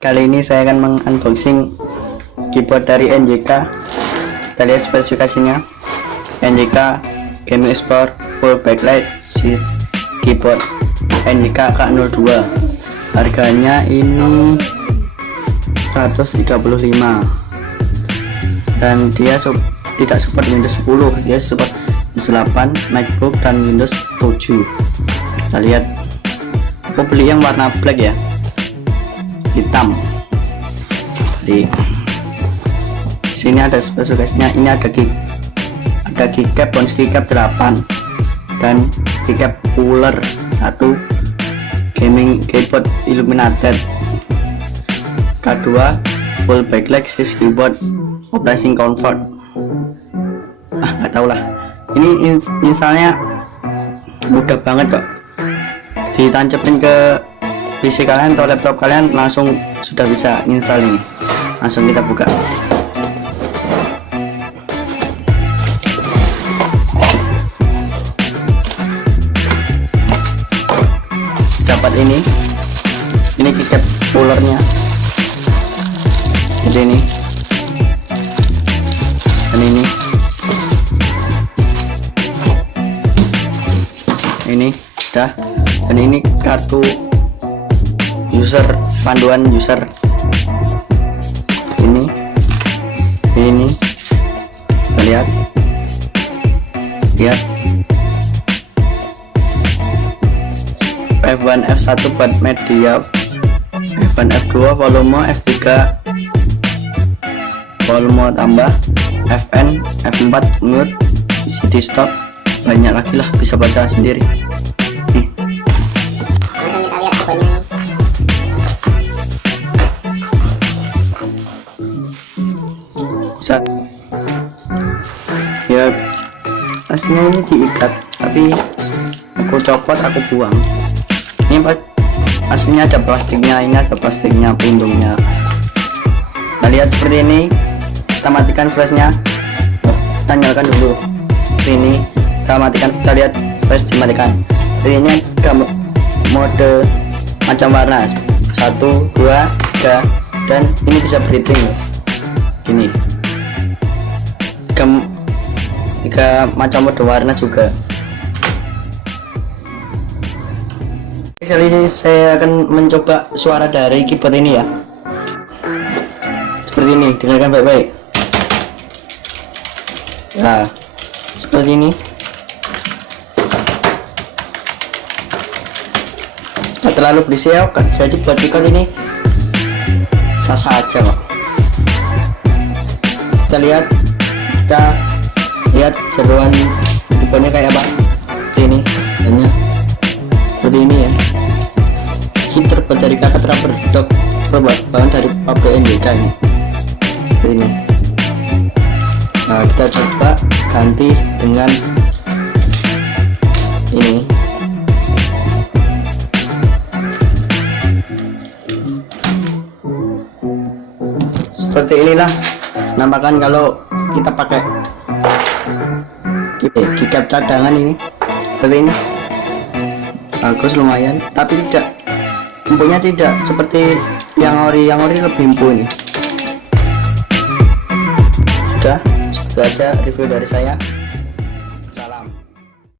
Kali ini saya akan mengunboxing keyboard dari NJK. Kita lihat spesifikasinya. NJK Gaming Expert Full Backlight Keyboard NJK K02. Harganya ini 135, dan dia tidak support Windows 10, dia support Windows 8, MacBook, dan Windows 7. Kita lihat, aku beli yang warna black ya, hitam. Di sini ada spesifikasinya. Ini ada keycap, bonus keycap 8 dan keycap cooler 1, gaming keyboard illuminated, K2 full backlight keyboard operating comfort. Nggak tahu lah, ini installnya mudah banget kok, ditancapin ke PC kalian atau laptop kalian langsung sudah bisa install ini. Langsung kita buka. Dapat ini keycap coolernya, jadi ini dan ini dah, dan ini kartu user, panduan user. Ini lihat F1 F1 buat media, F1 F2 volume, F3 volume tambah, FN F4 mute, CD stop, banyak lagi lah, bisa baca sendiri. Bisa ya, aslinya ini diikat tapi aku copot, aku buang. Ini aslinya ada plastiknya, ini ada plastiknya, pelindungnya. Kita lihat seperti ini. Kita matikan flashnya, kita nyalakan dulu. Ini kita matikan, kita lihat flash dimatikan. Ini ada mode macam warna 1, 2, 3, dan ini bisa breathing gini. Tiga macam mode warna juga. Kali ini saya akan mencoba suara dari keyboard ini ya, seperti ini, dengarkan baik-baik. Nah, seperti ini. Nggak terlalu berisik ya, jadi buat keyboard ini sah-sah aja kok. Kita lihat jeruan keyboardnya kayak apa, seperti ini, banyak seperti ini ya. Ini terbuat dari karet rubber dog, bahan dari pabrik NJK ini, seperti ini. Nah, kita coba ganti dengan ini. Seperti inilah nampakan kalau kita pakai keycap cadangan ini. Seperti ini, bagus, lumayan, tapi empuknya tidak seperti yang ori lebih empuk ini. Sudah, segitu aja review dari saya.